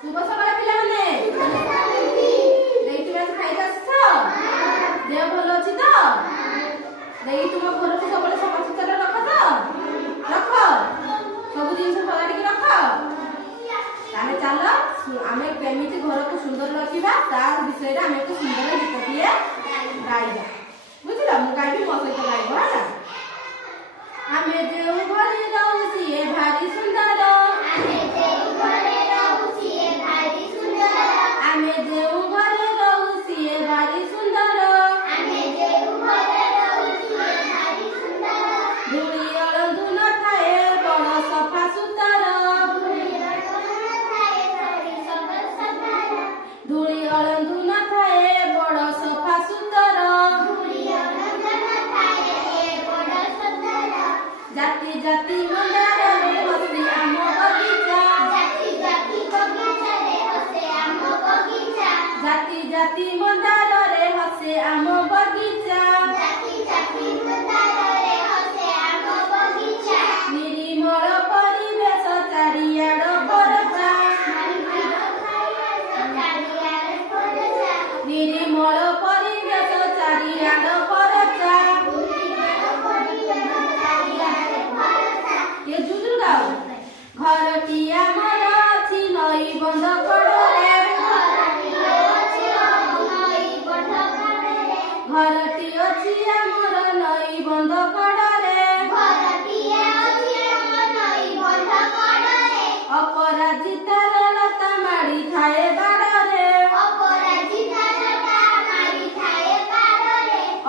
शुभ सकाळ पिलाने तुम खाई देह भल अच्छी तो तुम घर को सब सफा सुतरा रख तो रख सब जिन सजाड़ी रख ताले चल आम केमी घर को सुंदर रखा तार विषय आम एक सुंदर गीतटिए गाइबा बुझल मु गाइबी मो सहित गाइब है आम जो घरे रहू सी भारी सुंदर आमे जो घरे रहू सी भारी सुंदर धूली अळंदू न थाए बड़ सफा सुतर धूली अळंदू न थाए बड़ सफा सुतर जाति जाति मंदार रे हसी आम बगीचा जाति जाति मंदार रे हसे आम बगीचा निर्मल परिवेश चारियाड़ परचा निर्मल परिवेश चारियाड़ परचा ये जुजुर गाओ घरटी आमर अछि नई बंध कड़े घरटी अछि आमर नई बंध कड़े अपराजितार लता माड़ी थाए बाड़े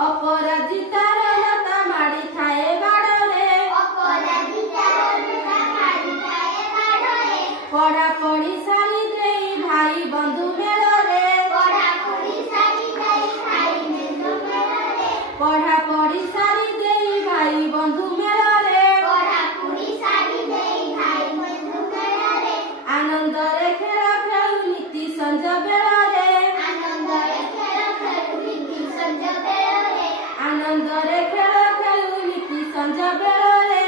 अपराजितार लता माड़ी थाए बाड़े पढ़ा पढ़ी सारी दे भाई बंधु मेलरे पढ़ा पढ़ी सारी दे भाई बंधु मेलरे आनंद रे खेल खेलु नीति संज बेलरे आनंद रे खेल खेलु नीति संज बेलरे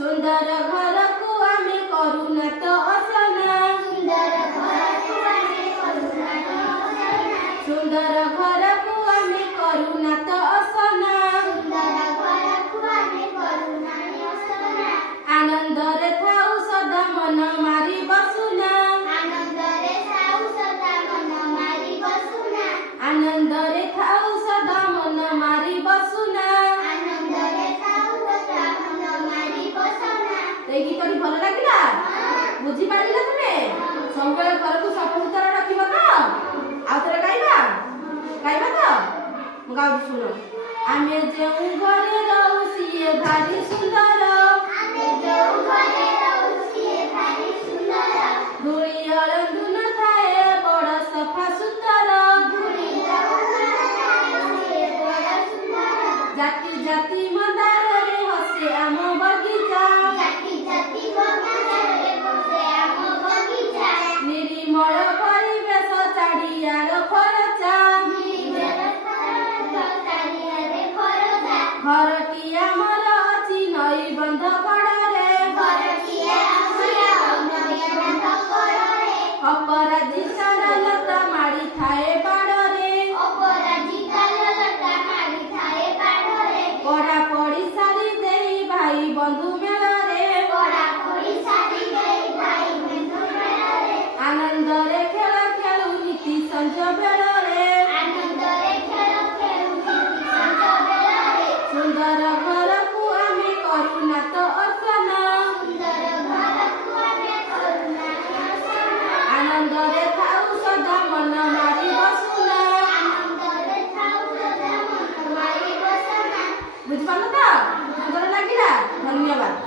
सुंदर घर को आमे करुणा तो असना सुंदर घर को आमे करुणा तो असना आनंद रे थाउ सदा मन मारी बसुना आनंद रे थाउ सदा मन मारी बसुना এই গীতটি ভালো লাগিলা বুঝি পারিলা তুমি সঙ্গে ঘরକୁ সফা সুতরা রাখিবা তো ଆଉ ଥରେ গাইবা তো গাও শুনো ଆମେ ଯେଉଁ ଘରେ ରହୁ ସିଏ ଭାରି ସୁନ୍ଦର